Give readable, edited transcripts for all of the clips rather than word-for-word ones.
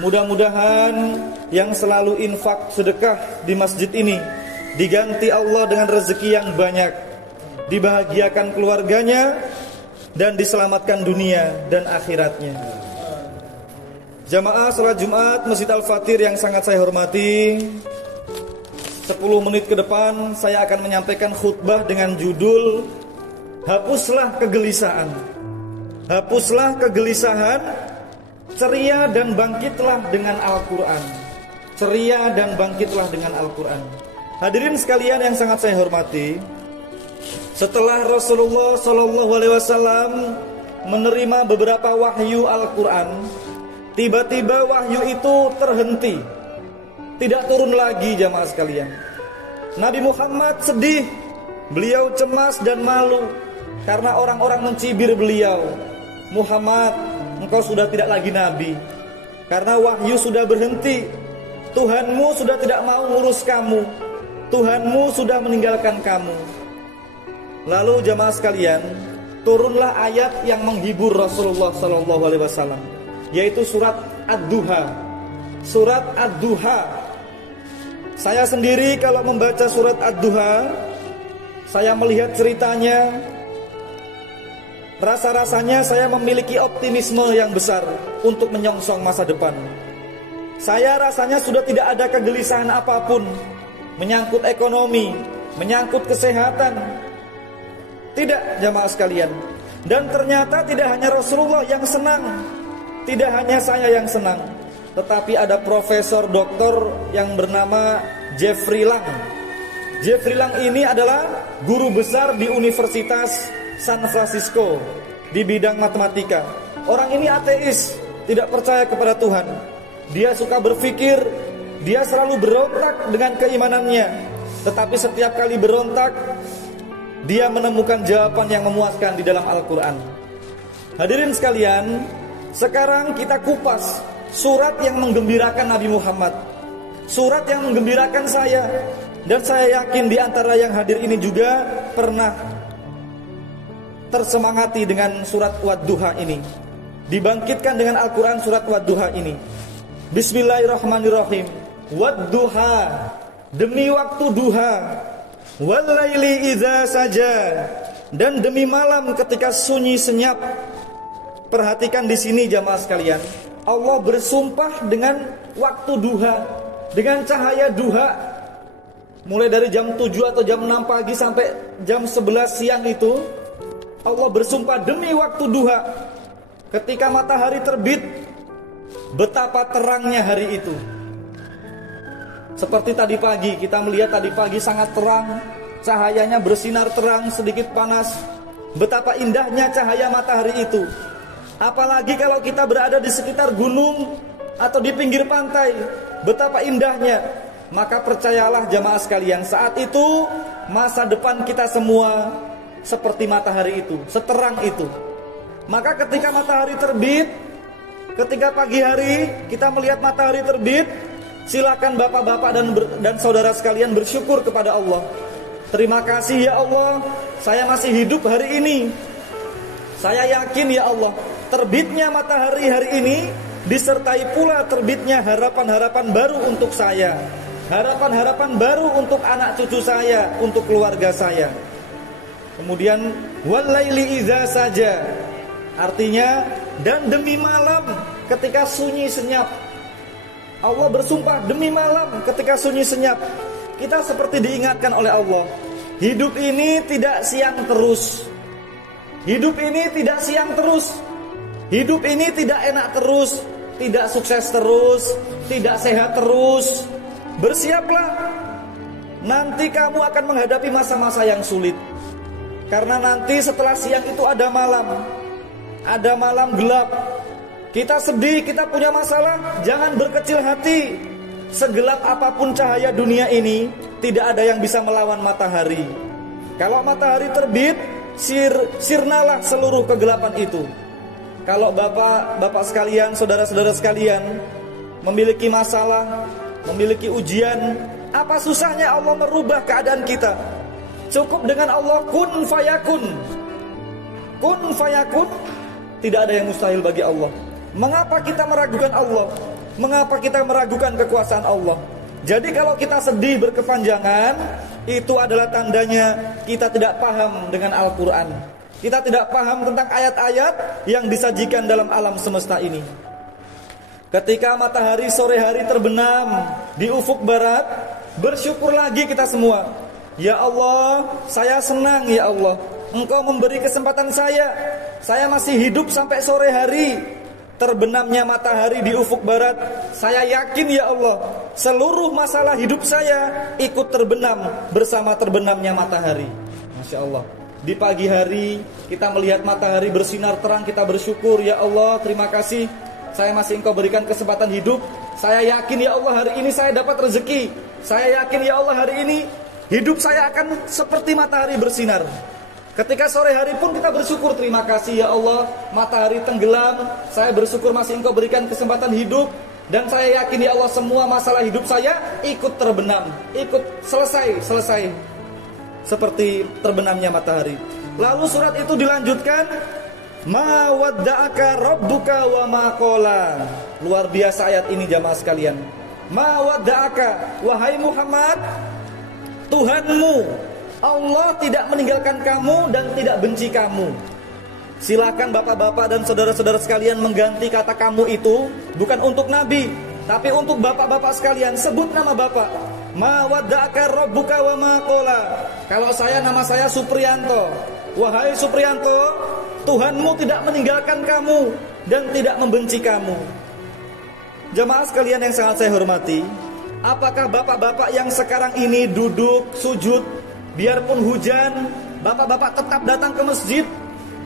Mudah-mudahan yang selalu infak sedekah di masjid ini diganti Allah dengan rezeki yang banyak, dibahagiakan keluarganya, dan diselamatkan dunia dan akhiratnya. Jamaah salat Jumat Masjid Al-Fatir yang sangat saya hormati, 10 menit ke depan saya akan menyampaikan khutbah dengan judul Hapuslah Kegelisahan. Hapuslah kegelisahan, ceria dan bangkitlah dengan Al-Quran. Ceria dan bangkitlah dengan Al-Quran. Hadirin sekalian yang sangat saya hormati, setelah Rasulullah SAW menerima beberapa wahyu Al-Quran, tiba-tiba wahyu itu terhenti, tidak turun lagi jamaah sekalian. Nabi Muhammad sedih, beliau cemas dan malu karena orang-orang mencibir beliau. Muhammad, engkau sudah tidak lagi nabi karena wahyu sudah berhenti. Tuhanmu sudah tidak mau ngurus kamu. Tuhanmu sudah meninggalkan kamu. Lalu jamaah sekalian, turunlah ayat yang menghibur Rasulullah SAW, yaitu surat Ad-Duha. Surat Ad-Duha. Saya sendiri kalau membaca surat Ad-Duha, saya melihat ceritanya, rasa-rasanya saya memiliki optimisme yang besar untuk menyongsong masa depan. Saya rasanya sudah tidak ada kegelisahan apapun menyangkut ekonomi, menyangkut kesehatan. Tidak jamaah sekalian. Dan ternyata tidak hanya Rasulullah yang senang, tidak hanya saya yang senang, tetapi ada profesor doktor yang bernama Jeffrey Lang. Jeffrey Lang ini adalah guru besar di Universitas San Francisco di bidang matematika. Orang ini ateis, tidak percaya kepada Tuhan. Dia suka berpikir, dia selalu berontak dengan keimanannya. Tetapi setiap kali berontak, dia menemukan jawaban yang memuaskan di dalam Al-Quran. Hadirin sekalian, sekarang kita kupas surat yang menggembirakan Nabi Muhammad, surat yang menggembirakan saya. Dan saya yakin di antara yang hadir ini juga pernah tersemangati dengan surat Wad-Duha ini, dibangkitkan dengan Al-Quran surat Wad-Duha ini. Bismillahirrahmanirrahim. Wad-Duha, demi waktu duha, wal-laili idza saja, dan demi malam ketika sunyi senyap. Perhatikan di sini jamaah sekalian, Allah bersumpah dengan waktu duha, dengan cahaya duha. Mulai dari jam 7 atau jam 6 pagi sampai jam 11 siang itu, Allah bersumpah demi waktu duha. Ketika matahari terbit, betapa terangnya hari itu. Seperti tadi pagi, kita melihat tadi pagi sangat terang, cahayanya bersinar terang, sedikit panas. Betapa indahnya cahaya matahari itu. Apalagi kalau kita berada di sekitar gunung atau di pinggir pantai, betapa indahnya. Maka percayalah jamaah sekalian, saat itu masa depan kita semua seperti matahari itu, seterang itu. Maka ketika matahari terbit, ketika pagi hari kita melihat matahari terbit, silakan bapak-bapak dan saudara sekalian bersyukur kepada Allah. Terima kasih ya Allah, saya masih hidup hari ini. Saya yakin ya Allah, terbitnya matahari hari ini disertai pula terbitnya harapan-harapan baru untuk saya, harapan-harapan baru untuk anak cucu saya, untuk keluarga saya. Kemudian wal-laili idza saja, artinya dan demi malam ketika sunyi senyap. Allah bersumpah demi malam ketika sunyi senyap. Kita seperti diingatkan oleh Allah, hidup ini tidak siang terus. Hidup ini tidak siang terus. Hidup ini tidak enak terus, tidak sukses terus, tidak sehat terus. Bersiaplah, nanti kamu akan menghadapi masa-masa yang sulit. Karena nanti setelah siang itu ada malam gelap. Kita sedih, kita punya masalah, jangan berkecil hati. Segelap apapun cahaya dunia ini, tidak ada yang bisa melawan matahari. Kalau matahari terbit, sirnalah seluruh kegelapan itu. Kalau bapak sekalian, saudara-saudara sekalian memiliki masalah, memiliki ujian, apa susahnya Allah merubah keadaan kita? Cukup dengan Allah kun fayakun. Kun fayakun, tidak ada yang mustahil bagi Allah. Mengapa kita meragukan Allah? Mengapa kita meragukan kekuasaan Allah? Jadi kalau kita sedih berkepanjangan, itu adalah tandanya kita tidak paham dengan Al-Quran. Kita tidak paham tentang ayat-ayat yang disajikan dalam alam semesta ini. Ketika matahari sore hari terbenam di ufuk barat, bersyukur lagi kita semua. Ya Allah, saya senang ya Allah, Engkau memberi kesempatan saya masih hidup sampai sore hari. Terbenamnya matahari di ufuk barat, saya yakin ya Allah, seluruh masalah hidup saya ikut terbenam bersama terbenamnya matahari. Masya Allah. Di pagi hari kita melihat matahari bersinar terang, kita bersyukur, ya Allah terima kasih, saya masih Engkau berikan kesempatan hidup. Saya yakin ya Allah hari ini saya dapat rezeki. Saya yakin ya Allah hari ini hidup saya akan seperti matahari bersinar. Ketika sore hari pun kita bersyukur, terima kasih ya Allah, matahari tenggelam, saya bersyukur masih Engkau berikan kesempatan hidup. Dan saya yakin ya Allah semua masalah hidup saya ikut terbenam, ikut selesai seperti terbenamnya matahari. Lalu surat itu dilanjutkan, ma wadda'aka rabbuka wa ma qala. Luar biasa ayat ini jamaah sekalian. Ma wadda'aka, wahai Muhammad, Tuhanmu Allah tidak meninggalkan kamu dan tidak benci kamu. Silakan bapak-bapak dan saudara-saudara sekalian mengganti kata kamu itu bukan untuk Nabi, tapi untuk bapak-bapak sekalian. Sebut nama bapak. Ma wadda'aka rabbuka wa ma qala. Kalau nama saya Supriyanto. Wahai Supriyanto, Tuhanmu tidak meninggalkan kamu dan tidak membenci kamu. Jemaah sekalian yang sangat saya hormati, apakah bapak-bapak yang sekarang ini duduk sujud, biarpun hujan, bapak-bapak tetap datang ke masjid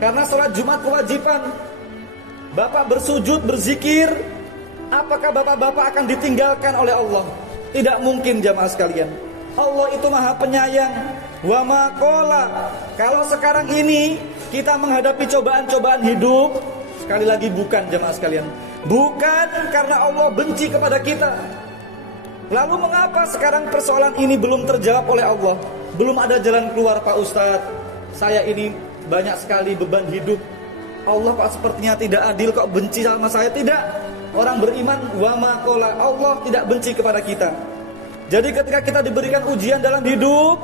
karena sholat Jumat kewajiban? Bapak bersujud, berzikir, apakah bapak-bapak akan ditinggalkan oleh Allah? Tidak mungkin jamaah sekalian. Allah itu maha penyayang. Wa ma qala. Kalau sekarang ini kita menghadapi cobaan-cobaan hidup, sekali lagi bukan jamaah sekalian, bukan karena Allah benci kepada kita. Lalu mengapa sekarang persoalan ini belum terjawab oleh Allah? Belum ada jalan keluar Pak Ustadz. Saya ini banyak sekali beban hidup. Allah kok sepertinya tidak adil, kok benci sama saya? Tidak. Orang beriman wa ma qala, Allah tidak benci kepada kita. Jadi ketika kita diberikan ujian dalam hidup,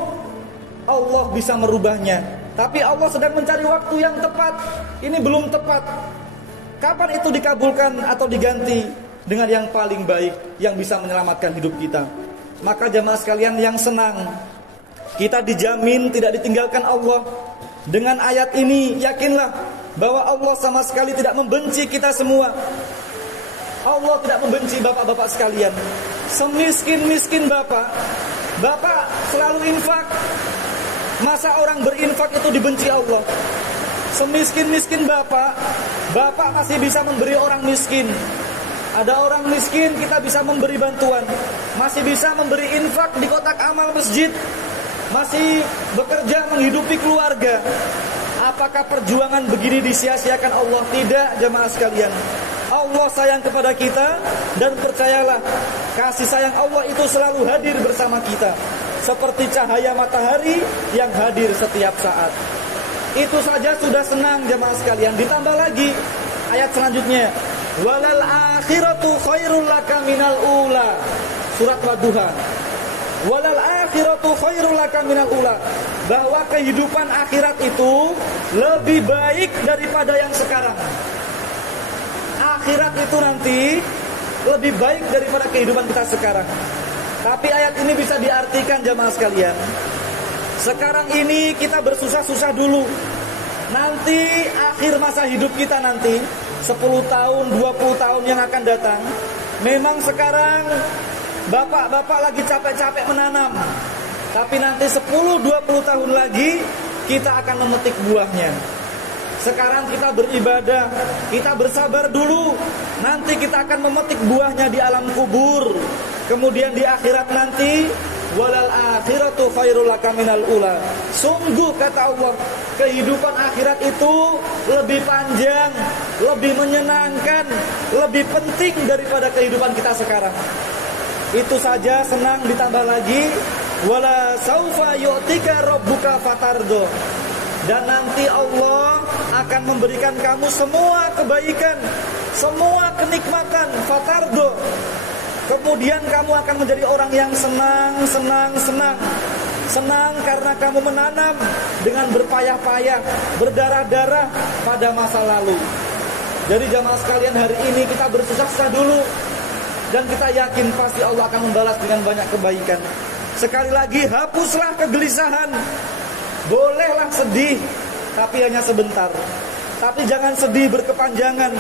Allah bisa merubahnya. Tapi Allah sedang mencari waktu yang tepat. Ini belum tepat. Kapan itu dikabulkan atau diganti dengan yang paling baik yang bisa menyelamatkan hidup kita? Maka jamaah sekalian yang senang, kita dijamin tidak ditinggalkan Allah. Dengan ayat ini yakinlah bahwa Allah sama sekali tidak membenci kita semua. Allah tidak membenci bapak-bapak sekalian. Semiskin-miskin bapak selalu infak. Masa orang berinfak itu dibenci Allah? Semiskin-miskin bapak masih bisa memberi orang miskin. Ada orang miskin kita bisa memberi bantuan, masih bisa memberi infak di kotak amal masjid, masih bekerja menghidupi keluarga. Apakah perjuangan begini disia-siakan Allah? Tidak jemaah sekalian. Allah sayang kepada kita, dan percayalah kasih sayang Allah itu selalu hadir bersama kita, seperti cahaya matahari yang hadir setiap saat. Itu saja sudah senang jemaah sekalian. Ditambah lagi ayat selanjutnya, walal akhiratu khairul laka minal ula. Surat Wadduha. Walal akhiratu khairul laka minal ula. Bahwa kehidupan akhirat itu lebih baik daripada yang sekarang. Akhirat itu nanti lebih baik daripada kehidupan kita sekarang. Tapi ayat ini bisa diartikan jemaah sekalian, sekarang ini kita bersusah-susah dulu. Nanti akhir masa hidup kita nanti 10 tahun, 20 tahun yang akan datang, memang sekarang bapak-bapak lagi capek-capek menanam, tapi nanti 10-20 tahun lagi kita akan memetik buahnya. Sekarang kita beribadah, kita bersabar dulu, nanti kita akan memetik buahnya di alam kubur. Kemudian di akhirat nanti, walal akhiratu khairul laka minal ula. Sungguh kata Allah, kehidupan akhirat itu lebih panjang, lebih menyenangkan, lebih penting daripada kehidupan kita sekarang. Itu saja senang, ditambah lagi wala saufa yu'tika rabbuka fatardo. Dan nanti Allah akan memberikan kamu semua kebaikan, semua kenikmatan, fatardo, Kemudian kamu akan menjadi orang yang senang. Senang karena kamu menanam dengan berpayah-payah, berdarah-darah pada masa lalu. Jadi jamaah sekalian, hari ini kita bersusah-susah dulu, dan kita yakin pasti Allah akan membalas dengan banyak kebaikan. Sekali lagi, hapuslah kegelisahan. Bolehlah sedih, tapi hanya sebentar. Tapi jangan sedih berkepanjangan.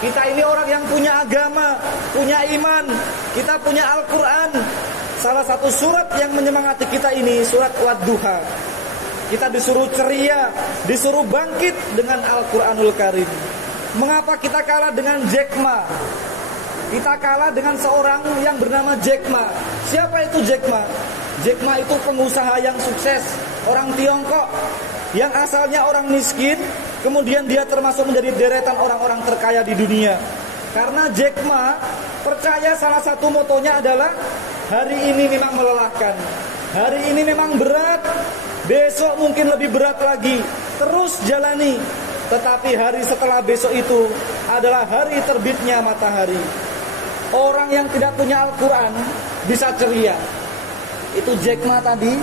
Kita ini orang yang punya agama, punya iman, kita punya Al-Quran. Salah satu surat yang menyemangati kita ini surat Wad-Duha. Kita disuruh ceria, disuruh bangkit dengan Al-Quranul Karim. Mengapa kita kalah dengan Jack Ma? Kita kalah dengan seorang yang bernama Jack Ma. Siapa itu Jack Ma? Jack Ma itu pengusaha yang sukses, orang Tiongkok, yang asalnya orang miskin, kemudian dia termasuk menjadi deretan orang-orang terkaya di dunia. Karena Jack Ma percaya salah satu motonya adalah hari ini memang melelahkan, hari ini memang berat, besok mungkin lebih berat lagi, terus jalani. Tetapi hari setelah besok itu adalah hari terbitnya matahari. Orang yang tidak punya Al-Quran bisa ceria. Itu Jack Ma tadi,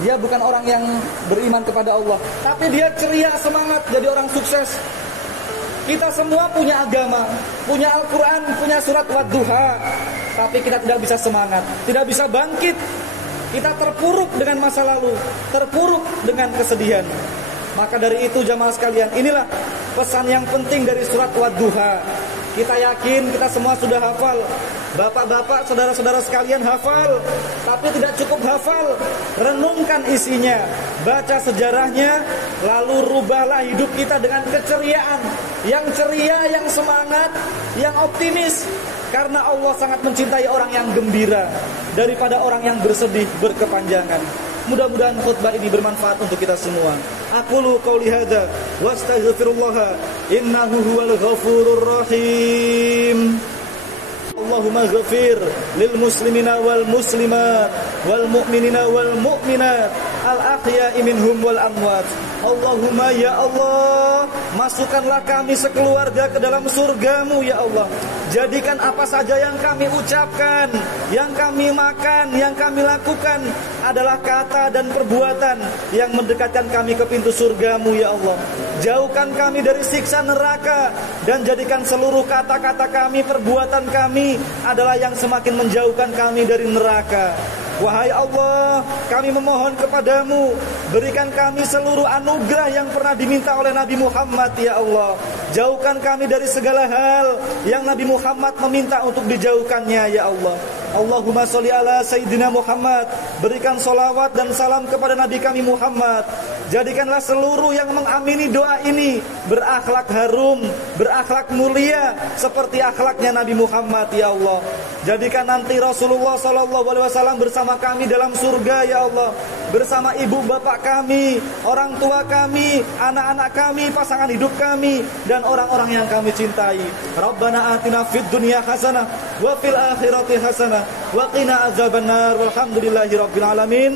dia bukan orang yang beriman kepada Allah, tapi dia ceria, semangat, jadi orang sukses. Kita semua punya agama, punya Al-Quran, punya surat Wad-Duha, tapi kita tidak bisa semangat, tidak bisa bangkit. Kita terpuruk dengan masa lalu, terpuruk dengan kesedihan. Maka dari itu jamaah sekalian, inilah pesan yang penting dari surat Wad-Duha. Kita yakin kita semua sudah hafal. Bapak-bapak, saudara-saudara sekalian hafal, tapi tidak cukup hafal. Renungkan isinya, baca sejarahnya, lalu rubahlah hidup kita dengan keceriaan. Yang ceria, yang semangat, yang optimis. Karena Allah sangat mencintai orang yang gembira daripada orang yang bersedih berkepanjangan. Mudah-mudahan khutbah ini bermanfaat untuk kita semua. Aqulu qouli hadza wa astaghfirullah innahu huwal ghafurur rahim. Allahumma ghafir lil muslimina wal muslimat wal mu'minina wal mu'minat al ahya'i minhum wal amwat. Allahumma ya Allah, masukkanlah kami sekeluarga ke dalam surgamu ya Allah. Jadikan apa saja yang kami ucapkan, yang kami makan, yang kami lakukan adalah kata dan perbuatan yang mendekatkan kami ke pintu surgamu ya Allah. Jauhkan kami dari siksa neraka, dan jadikan seluruh kata-kata kami, perbuatan kami adalah yang semakin menjauhkan kami dari neraka. Wahai Allah, kami memohon kepadamu, berikan kami seluruh anugerah yang pernah diminta oleh Nabi Muhammad ya Allah. Jauhkan kami dari segala hal yang Nabi Muhammad meminta untuk dijauhkannya ya Allah. Allahumma sholli ala Sayyidina Muhammad. Berikan salawat dan salam kepada Nabi kami Muhammad. Jadikanlah seluruh yang mengamini doa ini berakhlak harum, berakhlak mulia seperti akhlaknya Nabi Muhammad ya Allah. Jadikan nanti Rasulullah SAW bersama kami dalam surga ya Allah, bersama ibu bapak kami, orang tua kami, anak-anak kami, pasangan hidup kami, dan orang-orang yang kami cintai. Rabbana atina fid dunya hasanah wa fil akhirati hasanah wa qina azabannar. Walhamdulillahi rabbil alamin.